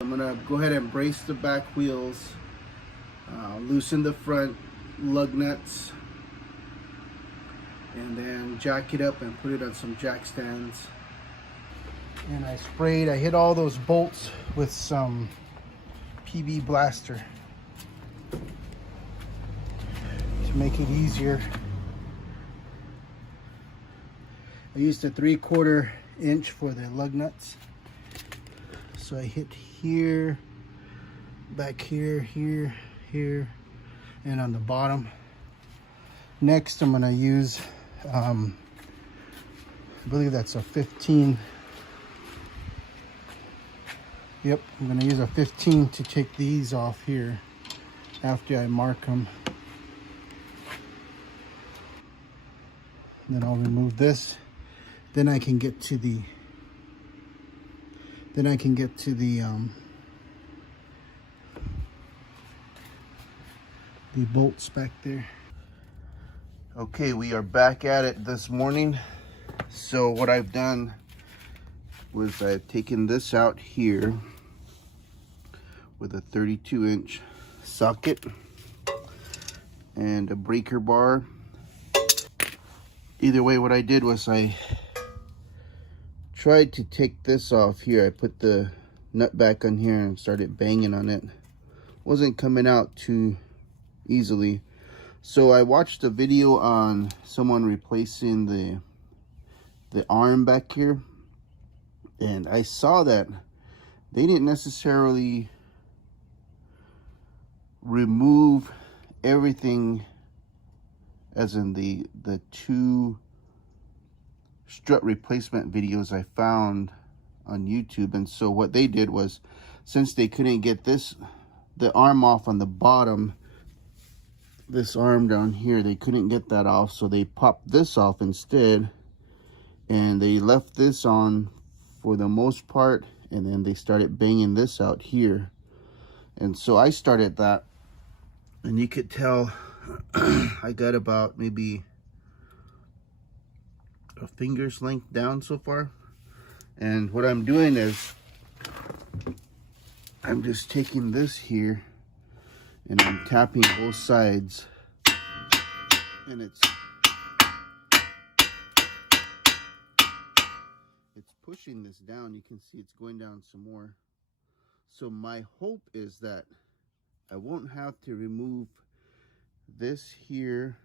I'm gonna go ahead and brace the back wheels, loosen the front lug nuts, and then jack it up and put it on some jack stands. And I hit all those bolts with some PB Blaster to make it easier. I used a 3/4 inch for the lug nuts. So I hit here, back here, here, here, and on the bottom. Next, I'm gonna use, I believe that's a 15. Yep, I'm gonna use a 15 to take these off here after I mark them. Then I'll remove this. Then I can get to the bolts back there. Okay, we are back at it this morning. So what I've done was I've taken this out here with a 32-inch socket and a breaker bar. Either way, what I did was I tried to take this off here. I put the nut back on here and started banging on it. Wasn't coming out too easily. So I watched a video on someone replacing the arm back here, and I saw that they didn't necessarily remove everything, as in the two strut replacement videos I found on YouTube. And so what they did was, since they couldn't get the arm off on the bottom, this arm down here, they couldn't get that off, so they popped this off instead, and they left this on for the most part, and then they started banging this out here. And so I started that, and you could tell I got about maybe a finger's length down so far. And what I'm doing is I'm just taking this here and I'm tapping both sides, and it's pushing this down. You can see it's going down some more. So my hope is that I won't have to remove this here,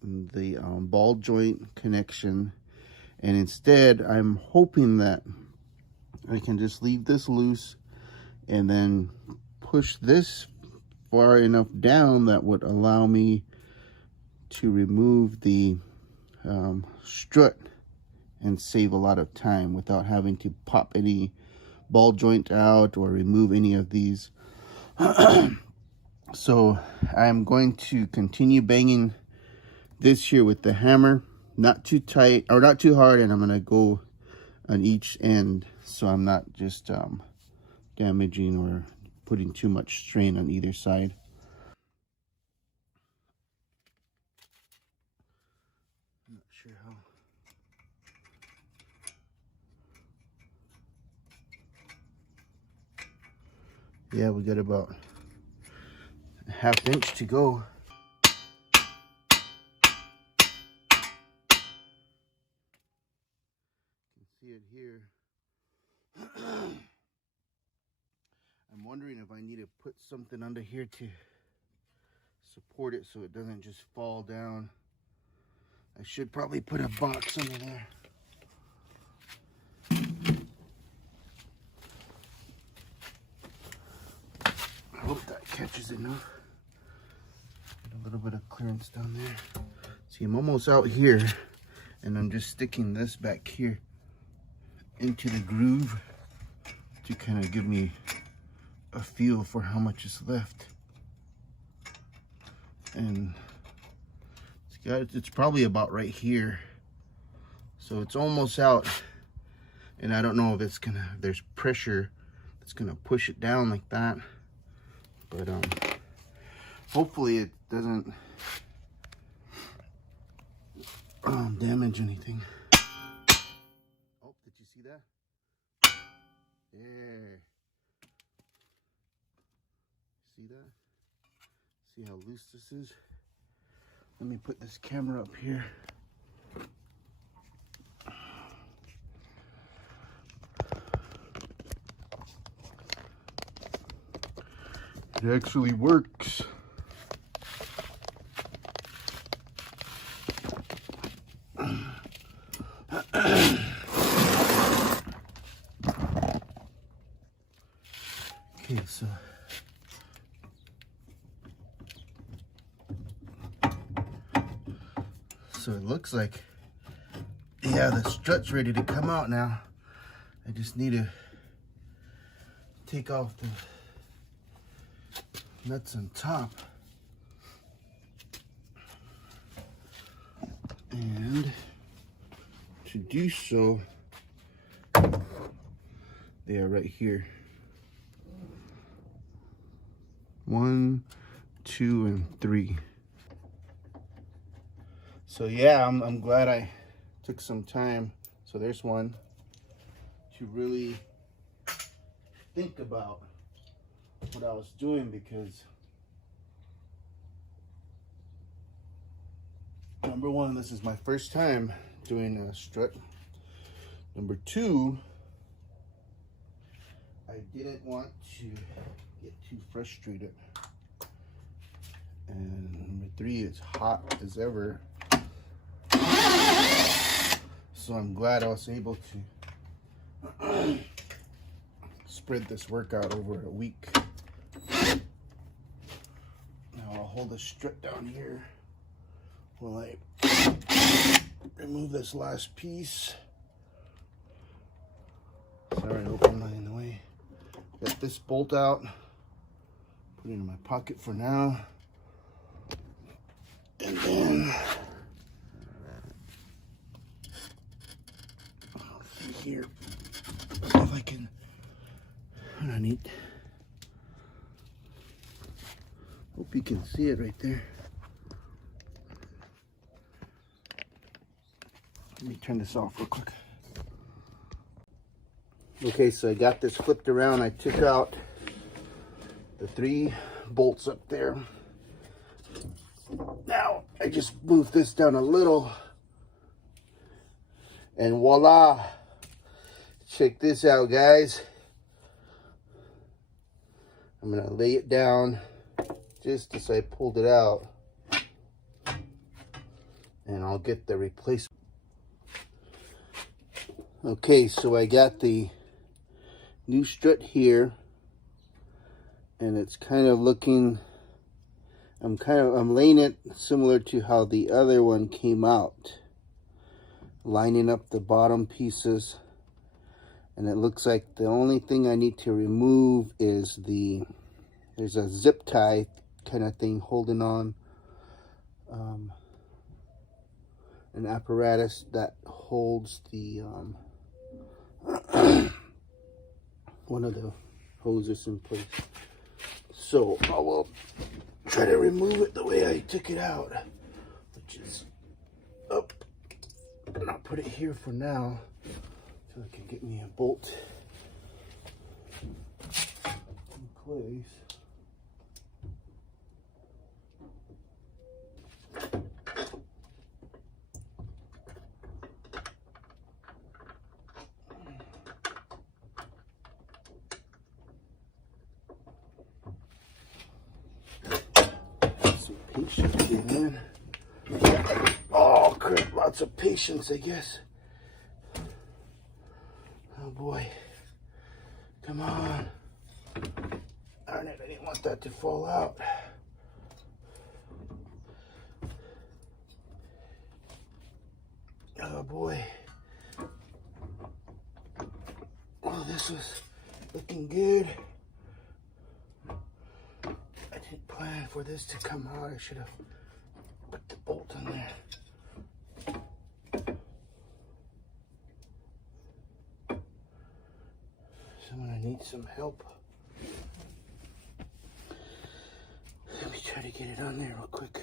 the ball joint connection, and instead I'm hoping that I can just leave this loose and then push this far enough down that would allow me to remove the strut and save a lot of time without having to pop any ball joint out or remove any of these. So I'm going to continue banging this here with the hammer, not too tight or not too hard, and I'm going to go on each end so I'm not just damaging or putting too much strain on either side. I'm not sure how. Yeah, we got about a ½ inch to go. You can see it here. I'm wondering if I need to put something under here to support it so it doesn't just fall down. I should probably put a box under there. I hope that catches enough. Get a little bit of clearance down there. See, I'm almost out here, and I'm just sticking this back here into the groove to kind of give me a feel for how much is left. And it's probably about right here, so it's almost out. And I don't know if it's gonna, there's pressure that's gonna push it down like that, but hopefully it doesn't damage anything. Oh, did you see that? There. See that? See how loose this is? Let me put this camera up here. It actually works. Okay, so it looks like, yeah, the strut's ready to come out now. I just need to take off the nuts on top. And to do so, they are right here. 1, 2, and 3. So yeah, I'm glad I took some time. So there's one to really think about what I was doing, because number one, this is my first time doing a strut. Number two, I didn't want to get too frustrated. And number three, it's hot as ever. So I'm glad I was able to spread this workout over a week. Now I'll hold the strut down here while I remove this last piece. Sorry to open mine in the way. Get this bolt out. Put it in my pocket for now. And then I'll see here if I can. Underneath. Hope you can see it right there. Let me turn this off real quick. Okay, so I got this flipped around. I took out the 3 bolts up there. Now I just moved this down a little, and voila! Check this out, guys. I'm gonna lay it down just as I pulled it out, and I'll get the replacement. Okay, so I got the new strut here, and it's kind of looking, I'm laying it similar to how the other one came out, lining up the bottom pieces. And it looks like the only thing I need to remove is there's a zip tie kind of thing holding on an apparatus that holds the one of the hoses in place. So I will try to remove it the way I took it out, which is up, and I'll put it here for now so I can get me a bolt in place. Patience here, man. Oh crap, lots of patience, I guess. Oh boy. Come on. Darn it, I didn't want that to fall out. Oh boy. Oh, this was looking good. I didn't plan for this to come out. I should have put the bolt in there. So I'm gonna need some help. Let me try to get it on there real quick.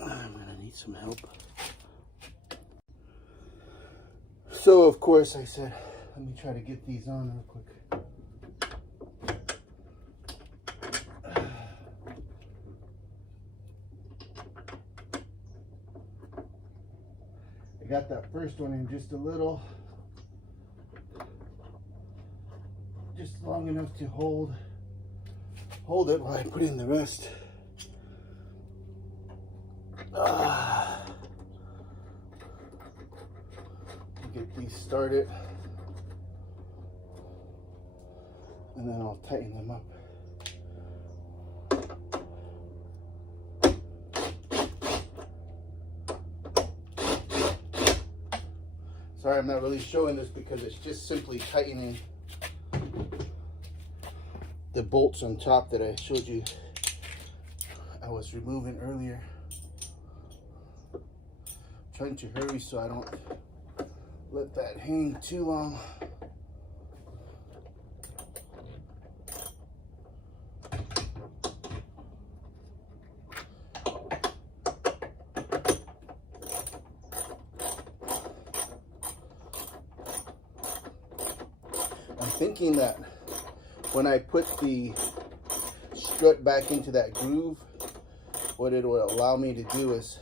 I'm gonna need some help. So of course I said, let me try to get these on real quick. I got that first one in just a little, just long enough to hold it while I put in the rest. Get these started, and then I'll tighten them up. Sorry, I'm not really showing this because it's just simply tightening the bolts on top that I showed you I was removing earlier. I'm trying to hurry so I don't let that hang too long. I'm thinking that when I put the strut back into that groove, what it will allow me to do is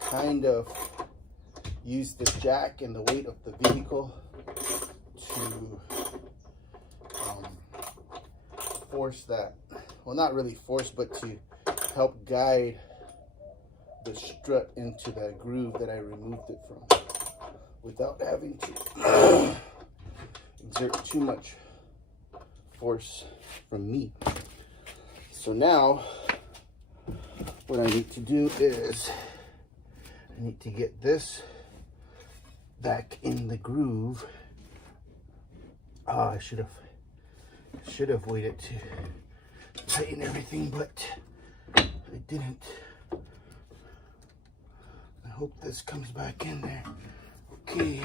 kind of use the jack and the weight of the vehicle to force that, well, not really force, but to help guide the strut into that groove that I removed it from without having to exert too much force from me. So now what I need to do is I need to get this back in the groove. I should have waited to tighten everything, but I didn't. I hope this comes back in there. Okay.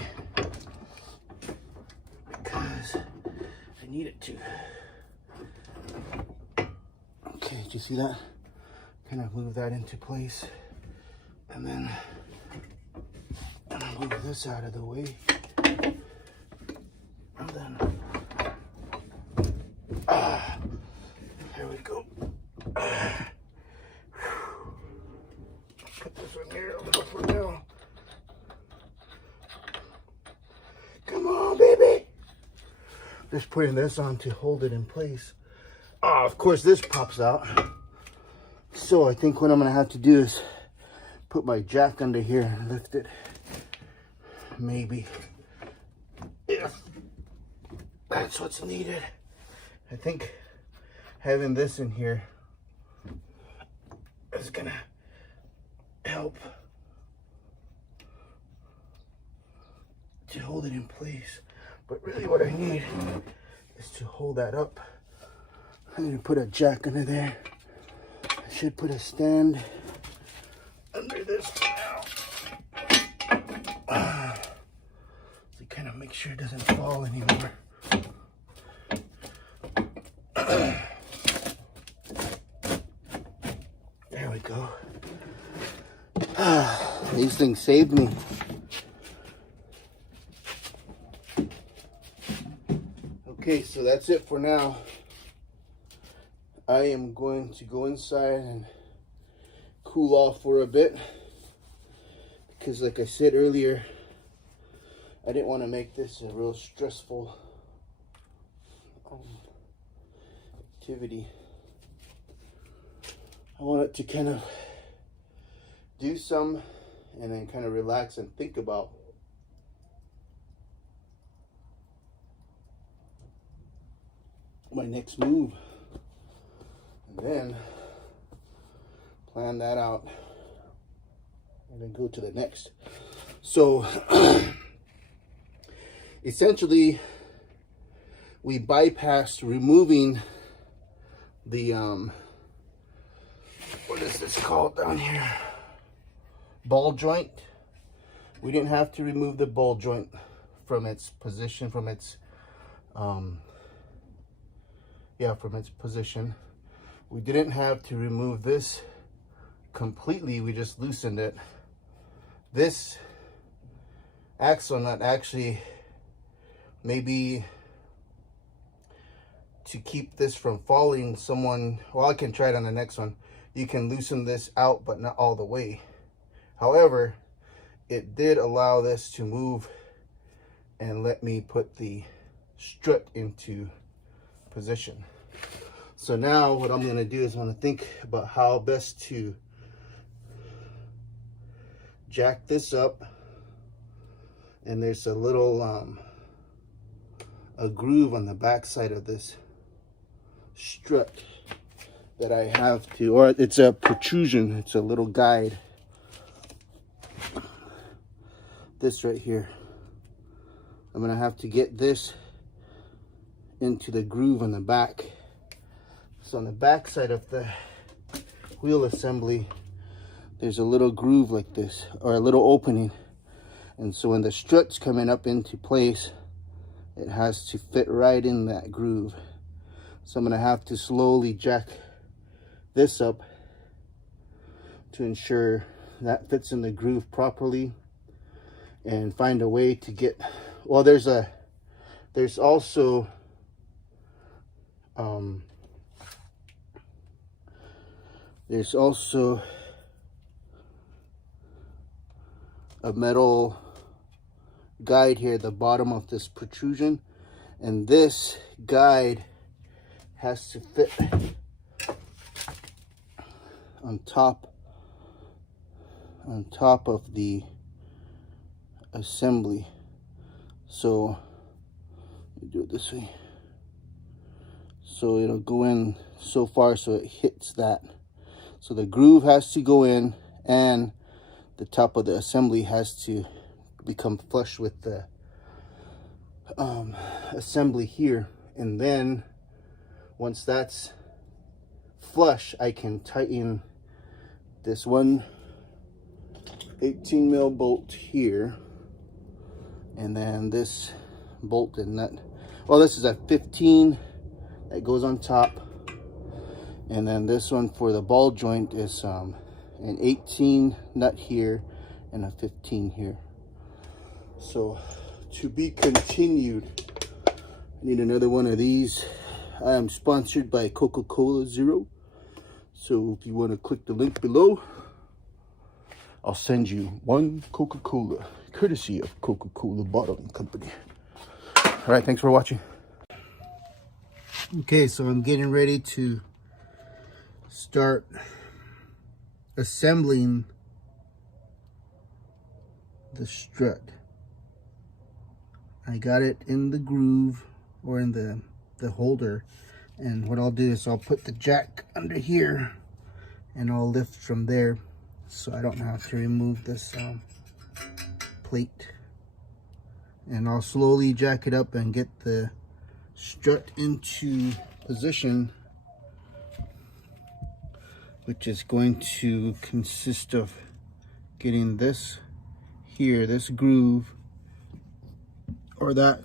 Because I need it to. Okay, did you see that? Kind of move that into place. And then move this out of the way. And then, there we go. Put this in here a little for now. Come on, baby. Just putting this on to hold it in place. Of course, this pops out. So I think what I'm gonna have to do is put my jack under here and lift it. Maybe, if that's what's needed. I think having this in here is gonna help to hold it in place. But really what I need is to hold that up. I'm gonna put a jack under there. I should put a stand under this for now. So kind of make sure it doesn't fall anymore. There we go. These things saved me. Okay, so that's it for now. I am going to go inside and cool off for a bit because, like I said earlier, I didn't want to make this a real stressful activity. I want it to kind of do some and then kind of relax and think about my next move, and then plan that out and then go to the next. So essentially we bypassed removing the what is this called down here, ball joint. We didn't have to remove the ball joint from its position, from its from its position. We didn't have to remove this completely, we just loosened it. This axle nut, actually, maybe to keep this from falling, well, I can try it on the next one. You can loosen this out, but not all the way. However, it did allow this to move and let me put the strut into position. So now what I'm going to do is I'm going to think about how best to jack this up. And there's a little a groove on the back side of this strut that I have to, or it's a protrusion, it's a little guide. This right here, I'm gonna have to get this into the groove on the back. So on the back side of the wheel assembly, there's a little groove like this, or a little opening. And so when the strut's coming up into place, it has to fit right in that groove. So I'm gonna have to slowly jack this up to ensure that fits in the groove properly, and find a way to get, well, there's also a metal guide here at the bottom of this protrusion, and this guide has to fit on top of the assembly. So let me do it this way, so it'll go in so far so it hits that. So the groove has to go in, and the top of the assembly has to become flush with the assembly here. And then once that's flush, I can tighten this one 18 mil bolt here, and then this bolt and nut, well, this is a 15 that goes on top, and then this one for the ball joint is an 18 nut here and a 15 here. So to be continued. I need another one of these. I am sponsored by Coca-Cola Zero, so if you want to click the link below, I'll send you one Coca-Cola, courtesy of Coca-Cola Bottling Company. All right, thanks for watching. Okay, so I'm getting ready to start assembling the strut. I got it in the groove, or in the holder, and what I'll do is I'll put the jack under here and I'll lift from there, so I don't have to remove this plate. And I'll slowly jack it up and get the strut into position, which is going to consist of getting this here, this groove, or that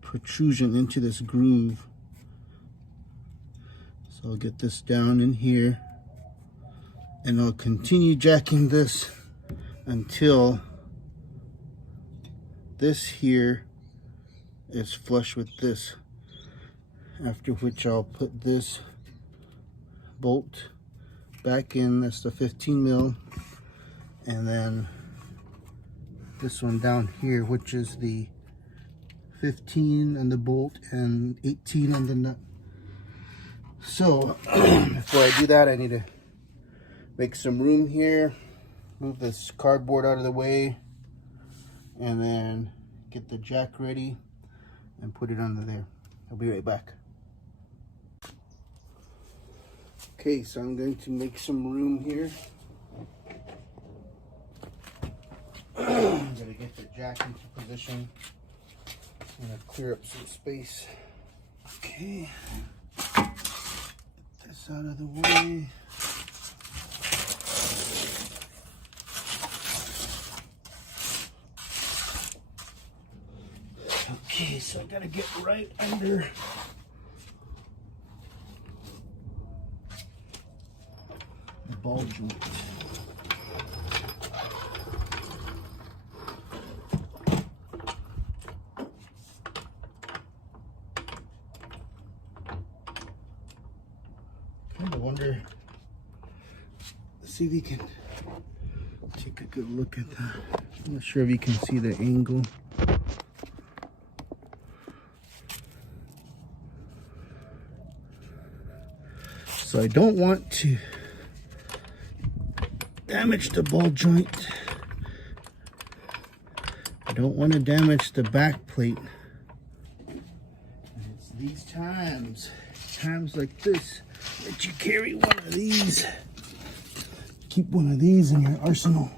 protrusion into this groove. So I'll get this down in here, and I'll continue jacking this until this here is flush with this, after which I'll put this bolt back in. That's the 15 mil, and then this one down here, which is the 15 on the bolt and 18 on the nut. So before I do that, I need to make some room here, move this cardboard out of the way, and then get the jack ready and put it under there. I'll be right back. Okay, so I'm going to make some room here. I'm going to get the jack into position. I'm going to clear up some space. Okay, get this out of the way. Okay, so I got to get right under the ball joint. see if you can take a good look at that. I'm not sure if you can see the angle. So I don't want to damage the ball joint. I don't want to damage the back plate. And it's these times like this, that you carry one of these. Keep one of these in your arsenal.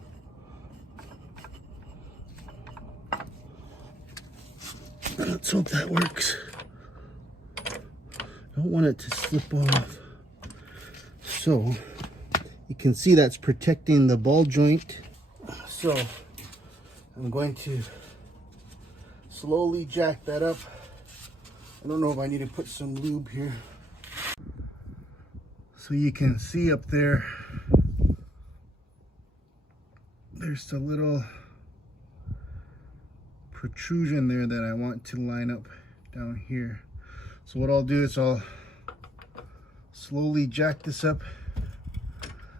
Let's hope that works. Don't want it to slip off. So you can see that's protecting the ball joint. So I'm going to slowly jack that up. I don't know if I need to put some lube here. So you can see up there, there's a little protrusion there that I want to line up down here. So what I'll do is I'll slowly jack this up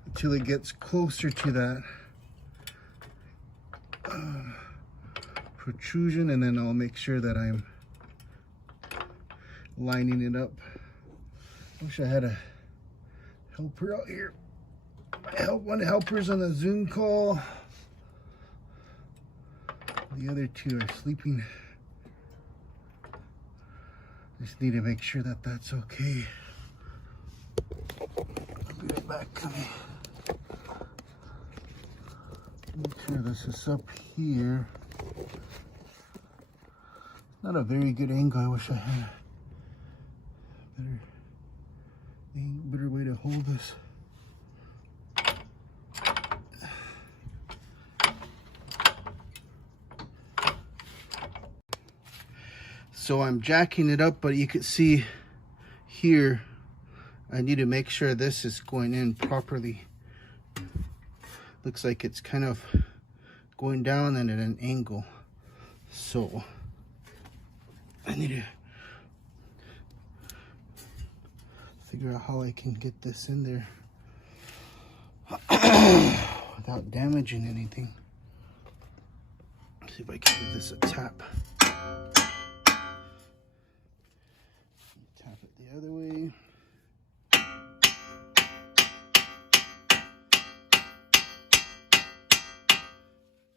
until it gets closer to that protrusion, and then I'll make sure that I'm lining it up. I wish I had a helper out here. One helper's on the Zoom call. The other two are sleeping. Just need to make sure that that's okay. I'll be right back, coming. Make sure this is up here. Not a very good angle. I wish I had a better way to hold this. So I'm jacking it up, but you can see here, I need to make sure this is going in properly. Looks like it's kind of going down and at an angle. So I need to figure out how I can get this in there without damaging anything. See if I can give this a tap. Tap it the other way.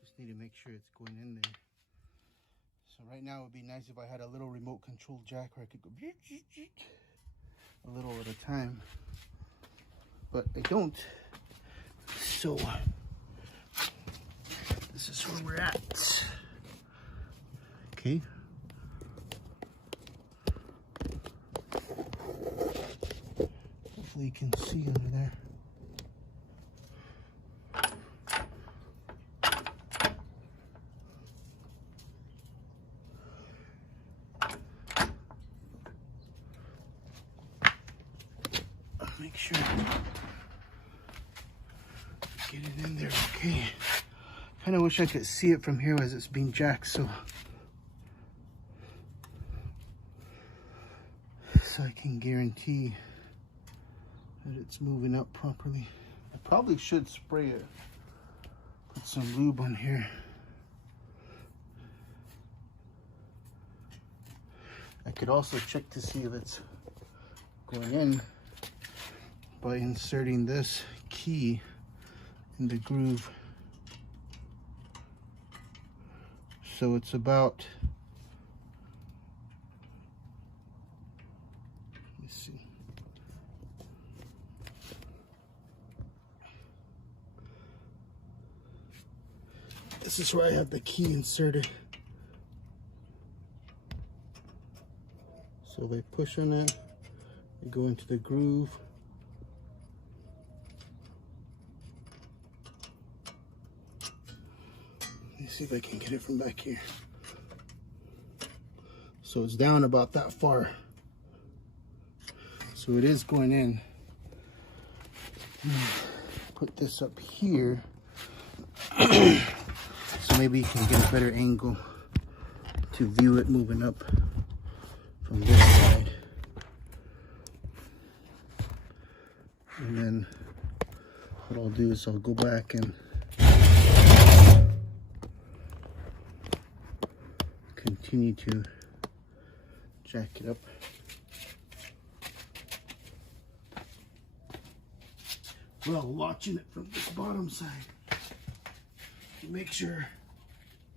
Just need to make sure it's going in there. So right now it would be nice if I had a little remote control jack where I could go a little at a time, but I don't. So this is where we're at. Okay. Hopefully you can see under there. Make sure get it in there. Okay. Kind of wish I could see it from here as it's being jacked, so I can guarantee that it's moving up properly. I probably should spray it. Put some lube on here. I could also check to see if it's going in by inserting this key in the groove. So it's about, let's see, this is where I have the key inserted. So they push on it, they go into the groove. See if I can get it from back here. So it's down about that far. So it is going in. Put this up here so maybe you can get a better angle to view it moving up from this side. And then what I'll do is I'll go back and continue to jack it up. Well, watching it from this bottom side to make sure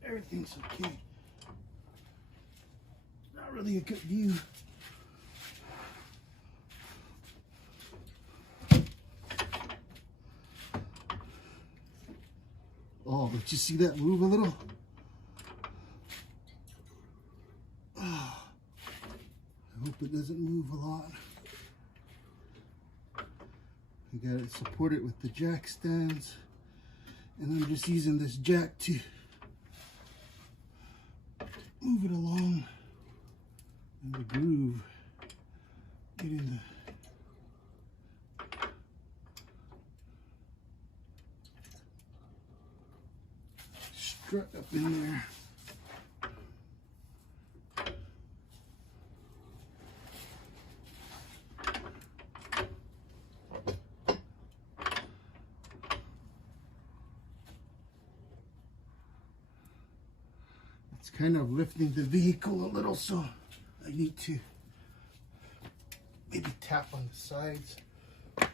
everything's okay. Not really a good view. Oh, did you see that move a little? Oh, I hope it doesn't move a lot. I got it supported with the jack stands, and I'm just using this jack to move it along in the groove, getting the strut up in there. It's kind of lifting the vehicle a little, so I need to maybe tap on the sides to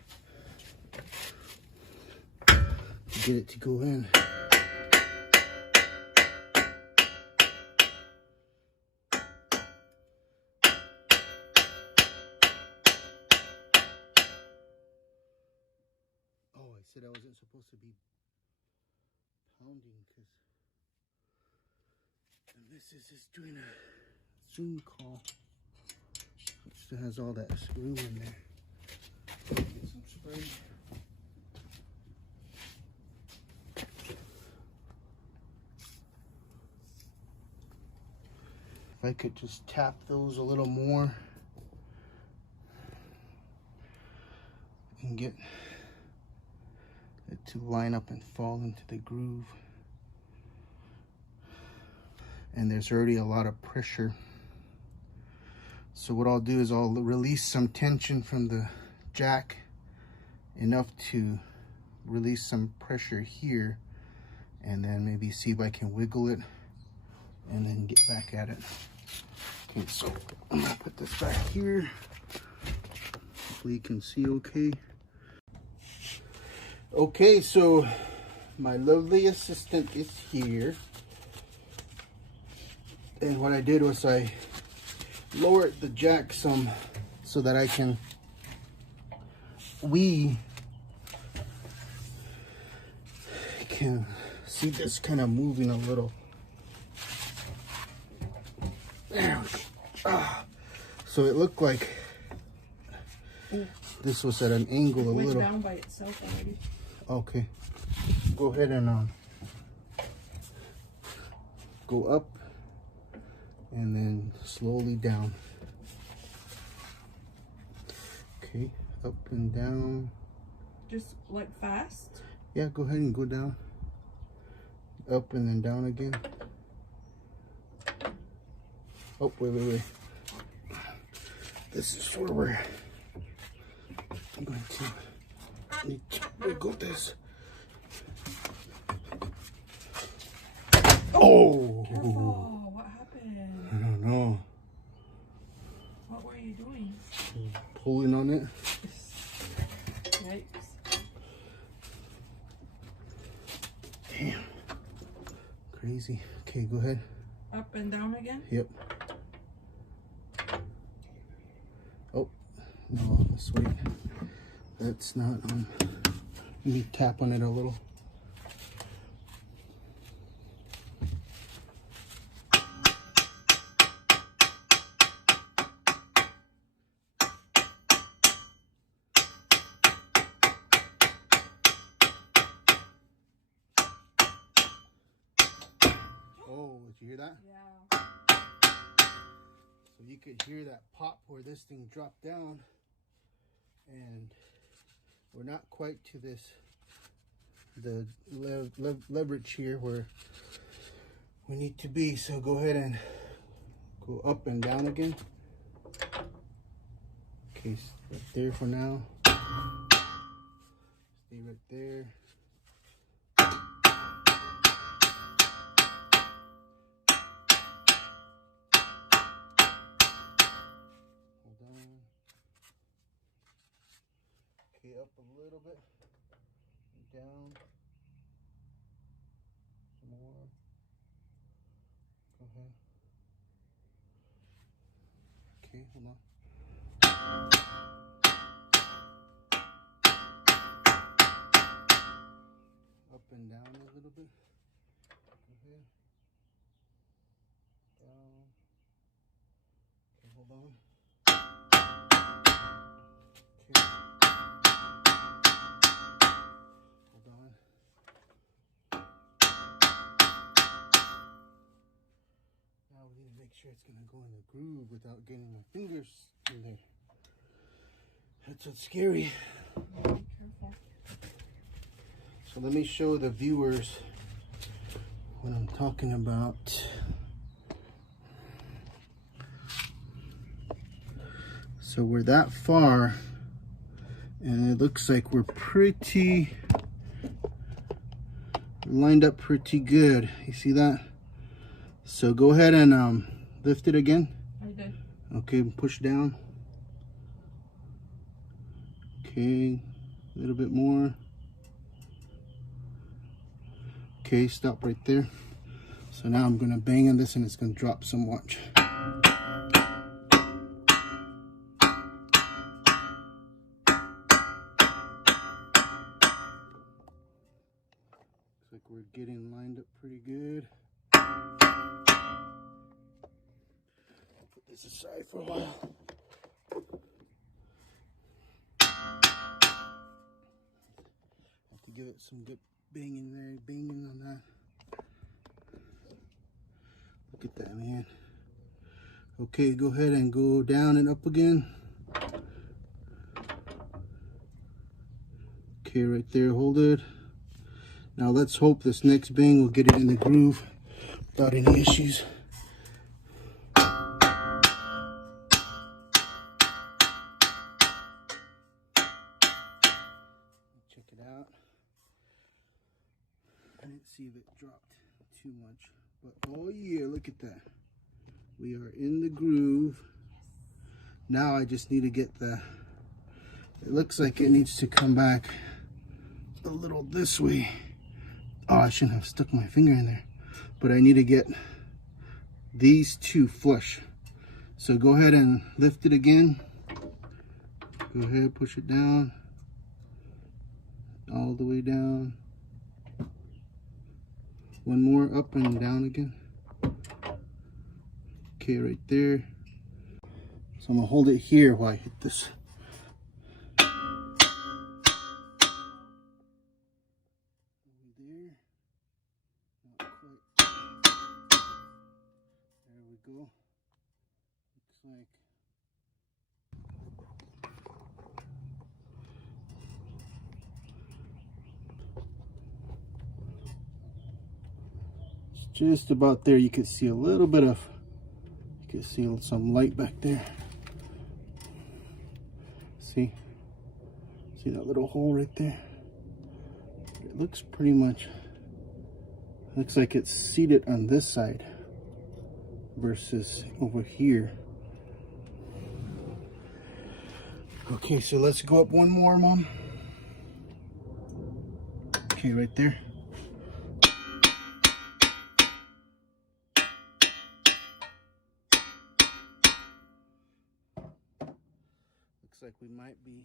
get it to go in. Oh, I said I wasn't supposed to be pounding because this is just doing a Zoom call, which still has all that screw in there. Get some spray. If I could just tap those a little more, I can get it to line up and fall into the groove. And there's already a lot of pressure. So what I'll do is I'll release some tension from the jack, enough to release some pressure here, and then maybe see if I can wiggle it and then get back at it. Okay, so I'm gonna put this back here. Hopefully you can see okay. Okay, so my lovely assistant is here. And what I did was I lowered the jack some so that I can see this kind of moving a little. So it looked like this was at an angle a little. Down by itself already. Okay, go ahead and go up and then slowly down. Okay, up and down. Just like fast? Yeah, go ahead and go down. Up and then down again. Oh, wait. This is where I'm going to need to wiggle this. Oh! Careful. What happened? I don't know. What were you doing? Pulling on it. Yikes. Damn. Crazy. Okay, go ahead. Up and down again? Yep. Oh, no, let's wait. That's not on. Let me tap on it a little. Oh, did you hear that? Yeah. So you could hear that pop where this thing dropped down, and we're not quite to this, the leverage here where we need to be. So go ahead and go up and down again. Okay, right there for now. Stay right there. Hold on. Okay, up a little bit. Down. Some more. Go ahead. Okay, hold on. Up and down a little bit. Go ahead. Down. Okay, hold on. Okay. Hold on. Now we need to make sure it's going to go in the groove without getting my fingers in there. That's what's scary. Careful. So let me show the viewers what I'm talking about. So we're that far, and it looks like we're pretty lined up pretty good. You see that? So go ahead and lift it again. I did. Okay, push down. Okay, a little bit more. Okay, stop right there. So now I'm gonna bang on this and it's gonna drop some, watch. Looks like we're getting lined up pretty good. I'll put this aside for a while. Have to give it some good banging there, banging on that. Look at that, man. Okay, go ahead and go down and up again. Okay, right there, hold it. Now let's hope this next bang will get it in the groove without any issues. Check it out. I didn't see if it dropped too much, but oh yeah, look at that. We are in the groove. Now I just need to get the, it looks like it needs to come back a little this way. Oh, I shouldn't have stuck my finger in there, but I need to get these two flush. So go ahead and lift it again. Go ahead, push it down, all the way down. One more, up and down again. Okay, right there. So I'm gonna hold it here while I hit this. There. Not quite. There we go. Looks like. It's just about there. You can see a little bit of, you can see some light back there. See that little hole right there? It looks pretty much, looks like it's seated on this side versus over here. Okay, so let's go up one more, Mom. Okay, right there. Looks like we might be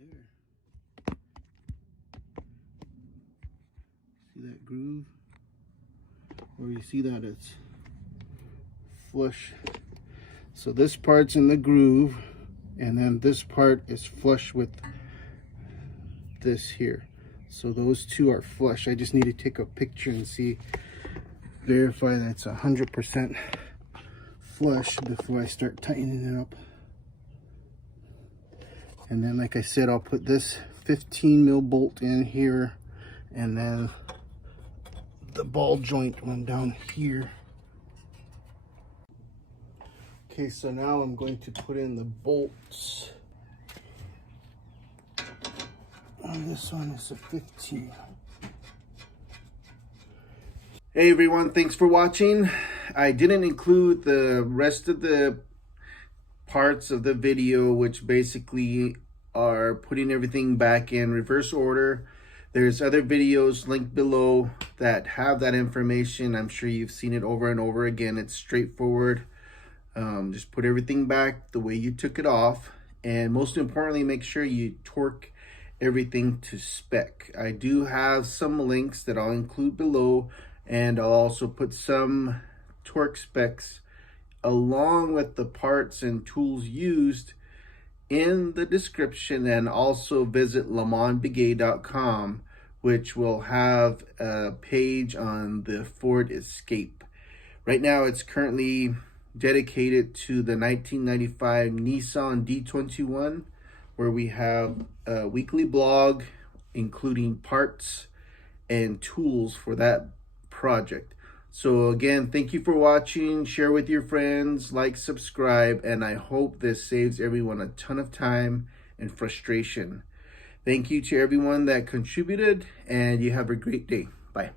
there. See that groove? Or you see that it's flush. So this part's in the groove, and then this part is flush with this here. So those two are flush. I just need to take a picture and see, verify that it's 100% flush before I start tightening it up. And then, like I said, I'll put this 15 mil bolt in here, and then the ball joint one down here. Okay, so now I'm going to put in the bolts. And this one is a 15. Hey everyone, thanks for watching. I didn't include the rest of the parts of the video, which basically are putting everything back in reverse order. There's other videos linked below that have that information. I'm sure you've seen it over and over again. It's straightforward. Just put everything back the way you took it off, and most importantly, make sure you torque everything to spec. I do have some links that I'll include below, and I'll also put some torque specs along with the parts and tools used in the description, and also visit lemonbigay.com, which will have a page on the Ford Escape. Right now it's currently dedicated to the 1995 Nissan D21, where we have a weekly blog including parts and tools for that project. So again, thank you for watching. Share with your friends, like, subscribe, and I hope this saves everyone a ton of time and frustration. Thank you to everyone that contributed, and you have a great day. Bye.